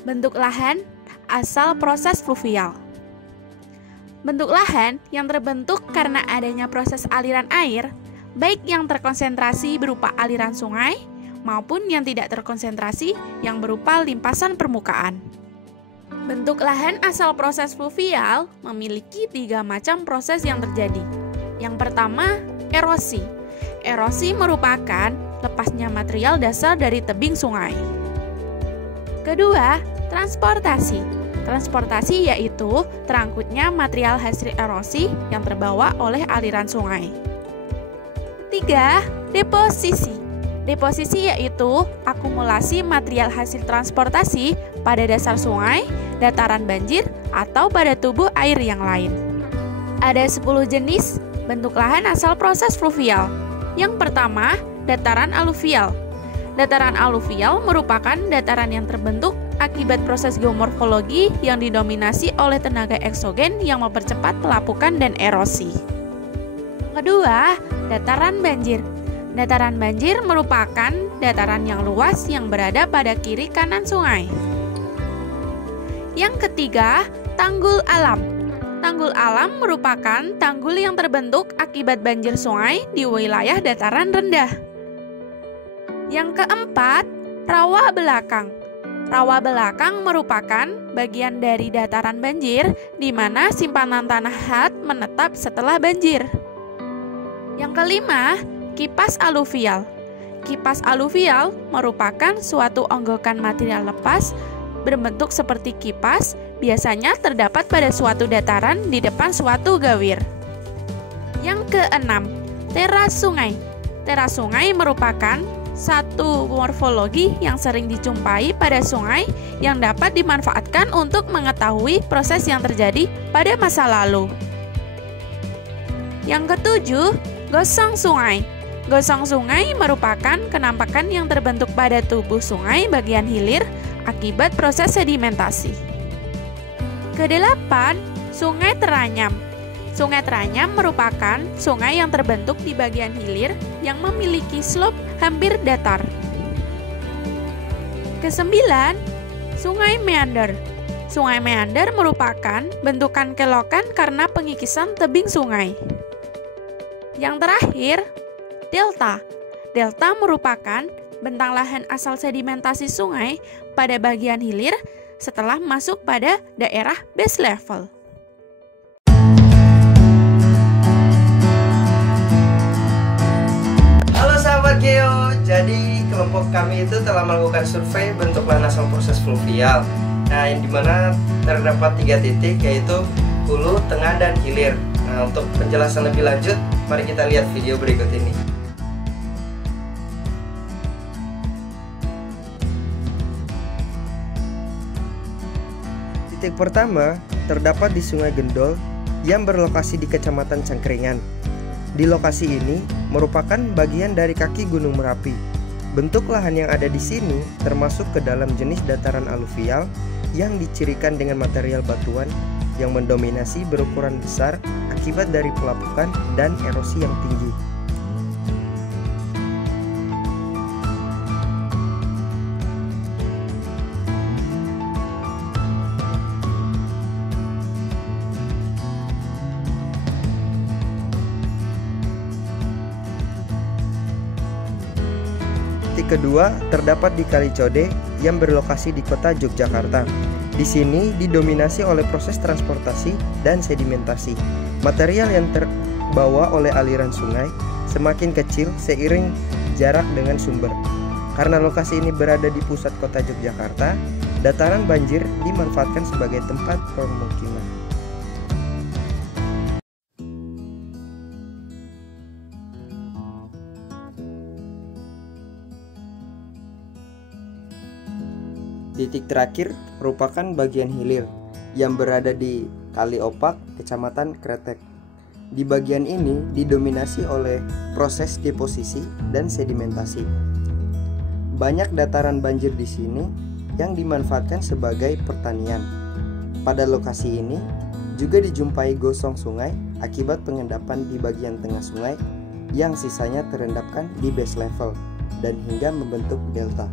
Bentuk lahan asal proses fluvial. Bentuk lahan yang terbentuk karena adanya proses aliran air, baik yang terkonsentrasi berupa aliran sungai maupun yang tidak terkonsentrasi yang berupa limpasan permukaan. Bentuk lahan asal proses fluvial memiliki 3 macam proses yang terjadi. Yang pertama, erosi. Erosi merupakan lepasnya material dasar dari tebing sungai. Kedua, transportasi. Transportasi yaitu terangkutnya material hasil erosi yang terbawa oleh aliran sungai. 3. Deposisi. Deposisi yaitu akumulasi material hasil transportasi pada dasar sungai, dataran banjir, atau pada tubuh air yang lain. Ada 10 jenis bentuk lahan asal proses fluvial. Yang pertama, dataran aluvial. Dataran aluvial merupakan dataran yang terbentuk akibat proses geomorfologi yang didominasi oleh tenaga eksogen yang mempercepat pelapukan dan erosi. Kedua, dataran banjir. Dataran banjir merupakan dataran yang luas yang berada pada kiri kanan sungai. Yang ketiga, tanggul alam. Tanggul alam merupakan tanggul yang terbentuk akibat banjir sungai di wilayah dataran rendah. Yang keempat, rawa belakang. Rawa belakang merupakan bagian dari dataran banjir di mana simpanan tanah hat menetap setelah banjir. Yang kelima, kipas aluvial. Kipas aluvial merupakan suatu onggokan material lepas berbentuk seperti kipas, biasanya terdapat pada suatu dataran di depan suatu gawir. Yang keenam, teras sungai. Teras sungai merupakan satu morfologi yang sering dijumpai pada sungai yang dapat dimanfaatkan untuk mengetahui proses yang terjadi pada masa lalu. Yang ketujuh, gosong sungai. Gosong sungai merupakan kenampakan yang terbentuk pada tubuh sungai bagian hilir akibat proses sedimentasi. Kedelapan, sungai teranyam. Sungai teranyam merupakan sungai yang terbentuk di bagian hilir yang memiliki slope hampir datar. Kesembilan, sungai meander. Sungai meander merupakan bentukan kelokan karena pengikisan tebing sungai. Yang terakhir, delta. Delta merupakan bentang lahan asal sedimentasi sungai pada bagian hilir setelah masuk pada daerah base level. Halo sahabat Geo, jadi kelompok kami itu telah melakukan survei bentuk lahan asal proses fluvial. Nah, yang dimana terdapat 3 titik yaitu hulu, tengah, dan hilir. Nah, untuk penjelasan lebih lanjut, mari kita lihat video berikut ini. Titik pertama terdapat di Sungai Gendol yang berlokasi di Kecamatan Cangkringan. Di lokasi ini merupakan bagian dari kaki Gunung Merapi. Bentuk lahan yang ada di sini termasuk ke dalam jenis dataran aluvial yang dicirikan dengan material batuan yang mendominasi berukuran besar akibat dari pelapukan dan erosi yang tinggi. Titik kedua terdapat di Kali Code yang berlokasi di kota Yogyakarta. Di sini didominasi oleh proses transportasi dan sedimentasi. Material yang terbawa oleh aliran sungai semakin kecil seiring jarak dengan sumber. Karena lokasi ini berada di pusat kota Yogyakarta, dataran banjir dimanfaatkan sebagai tempat permukiman. Titik terakhir merupakan bagian hilir yang berada di Kali Opak, Kecamatan Kretek. Di bagian ini didominasi oleh proses deposisi dan sedimentasi. Banyak dataran banjir di sini yang dimanfaatkan sebagai pertanian. Pada lokasi ini juga dijumpai gosong sungai akibat pengendapan di bagian tengah sungai yang sisanya terendapkan di base level dan hingga membentuk delta.